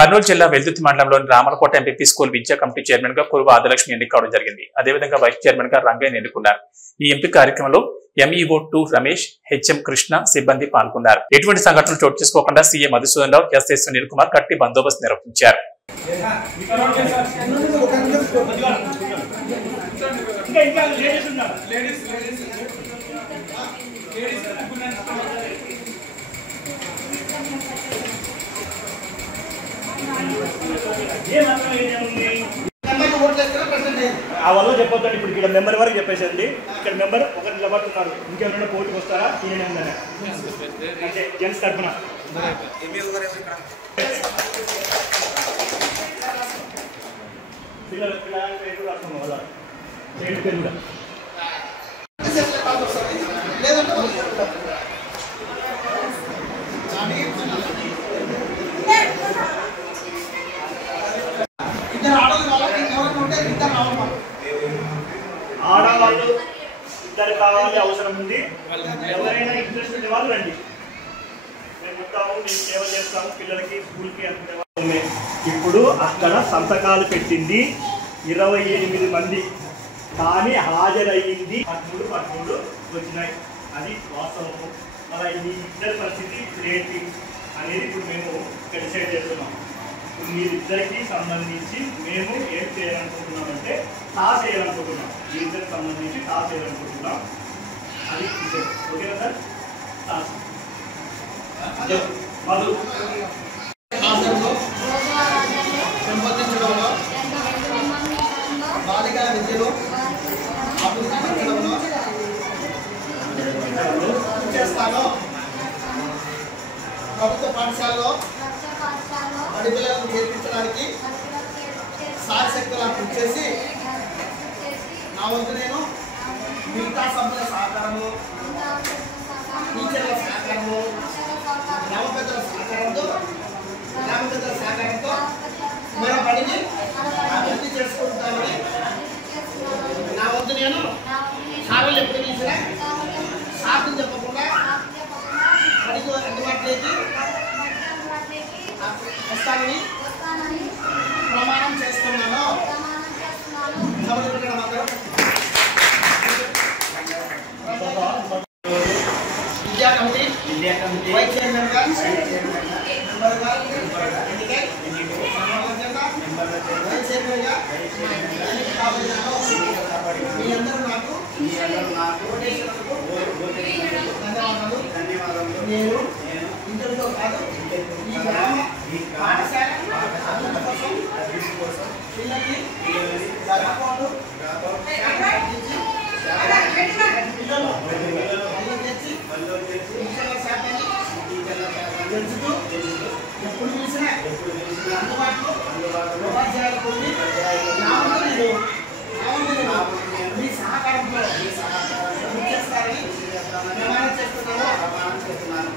కర్నూలు జిల్లా వెల్దుర్తి మండలంలోని Ramalakota MPP school విద్యా కమిటీ చైర్మన్ గా కురువ ఆదిలక్ష్మి ఎన్నిక కావడం జరిగింది. అదేవిధంగా వైస్ చైర్మన్ గా రంగయ్య ఎన్నుకున్నారు. ఈ ఎంపిక కార్యక్రమంలో ఎంఈఓ 2 రమేష్, హెచ్ఎం కృష్ణ సిబ్బంది పాల్గొన్నారు. ఎటువంటి సంఘటనలు చోటు చేసుకోకుండా సీఎం మధుసూదన్ రావు, ఎస్ఎస్ సునీల్ కుమార్ గట్టి బందోబస్తు నిర్వహించారు. ఆ వల్ల చెప్పొద్దండి. ఇప్పుడు ఇక్కడ మెంబర్ వరకు చెప్పేసండి. ఇక్కడ మెంబర్ ఒకరు నిలబడుతున్నారు. ఇంకెవరైనా కోర్టుకు వస్తారా? ఈయన ఉందని అంటే జెంట్స్ తరఫున పిల్లలు పేరు రాస్తాం వల్ల పేరు కూడా ఆడవాళ్ళు ఇద్దరు కావాలి, అవసరం ఉంది. ఎవరైనా ఇంట్రెస్ట్ ఉండే వాళ్ళు రండి. మేము ఉంటాము, మేము సేవ చేస్తాము పిల్లలకి, స్కూల్కి అనుకునే వాళ్ళు. ఇప్పుడు అక్కడ సంతకాలు పెట్టింది 28 మంది, కానీ హాజరయ్యింది 13 వచ్చినాయి. అది వాస్తవము. అలా ఈ ఇద్దరి పరిస్థితి ఏంటి అనేది ఇప్పుడు మేము ఇక్కడ డిసైడ్ చేస్తున్నాం. మీరిద్దరికి సంబంధించి మేము ఏం చేయాలనుకుంటున్నామంటే టాస్ చేయాలనుకుంటున్నాం. వీరిద్దరికి సంబంధించి టాస్ చేయాలనుకుంటున్నాం. అది ఓకేనా సార్? టాస్ మధు పెంపొందించడంలో, బాలికల విద్యలో అభివృద్ధి చేస్తాను. ప్రభుత్వ పాఠశాలలో బడి పిల్లలను నేర్పించడానికి సాయశక్తులా కృషి చేసి నా వంతు నేను మిగతా సభ్యుల సహకారము, టీచర్ల సహకారము, గ్రామ పెద్దల సహకారంతో మన బడిని అభివృద్ధి చేసుకుంటామని నా వంతు నేను సార్లు ఎప్పుడు పిలిచినా సాకులు చెప్పకుండా బడికి అందుబాటులోకి వస్తానని ప్రమాణం చేస్తున్నాను. విద్యా కమిటీ వైస్ చైర్మన్ గా ఎన్నికై వైస్ చైర్మన్ గా మీ అందరూ నాకు ధన్యవాదాలు. నేను ఇంతటితో కాదు, ఈ గ్రామ పాఠశాల అభివృద్ధి కోసం పిల్లల్ని అకౌంట్ పెంచుతూ ఎప్పుడు చూసినా అందుబాటులో ఉపాధ్యాయులకు మీ సహకారంలో చేస్తారని ప్రమాణం చేస్తున్నాను.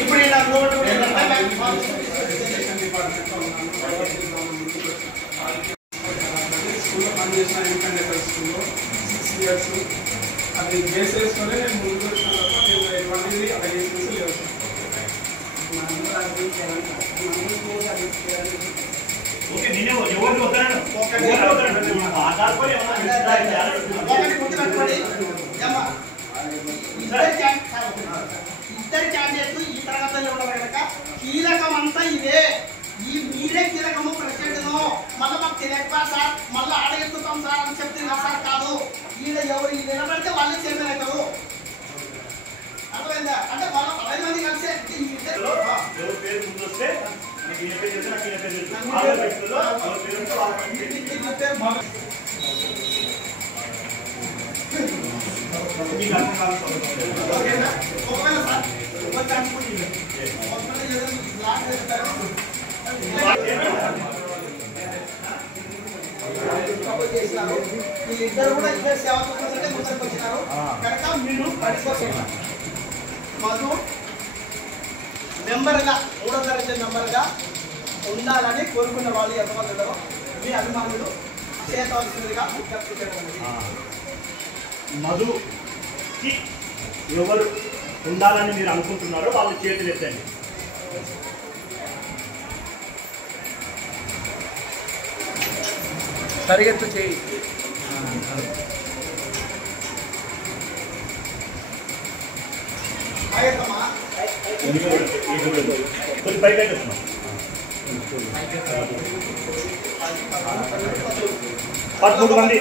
ఇప్పుడు ఇలా స్కూల్లో పనిచేసిన ఇండిపెండెంట్ స్కూల్లో 6 years అది బేస్ వేసుకొని నేను ముందుకు వచ్చిన తప్ప నేను ఎటువంటిది అలా చేసేసి లేదు. ఇద్దరు క్యాండిడేట్లు ఈ తరగతిలో ఉండవు కనుక కీలకం అంతా ఇదే. మీరే కీలకము, ప్రెసిడెంట్ను మళ్ళీ మాకు తెలియక సార్ మళ్ళీ ఆడగెత్తుతాం సార్ అని చెప్తే సార్ కాదు. ఈయన ఎవరు ఈ నిలబడితే వాళ్ళే చైర్మన్ అవుతారు. అర్థమైందా? అంటే వాళ్ళ 10 మంది కలిసి పేరు ముందు వస్తే ఒకవేళ సార్ ఇద్దరు కూడా ఇద్దరు సేవ చూస్తే ముందుకు వచ్చినారు కనుక మీరు పడిపోతున్నారు. మాకు మెంబర్గా 3వ తరగతి మెంబర్గా ఉండాలని కోరుకున్న వాళ్ళు ఎంతమంది ఉన్నారో మీ అభిమానులు చేయవలసిందిగా విజ్ఞప్తి చేయడం. మధుకి ఎవరు ఉండాలని మీరు అనుకుంటున్నారో వాళ్ళు చేతులు ఎత్తండి. సరిగెత్తు చేయి. కొంచెం పైకి ఎత్తున్నాం. 13 మంది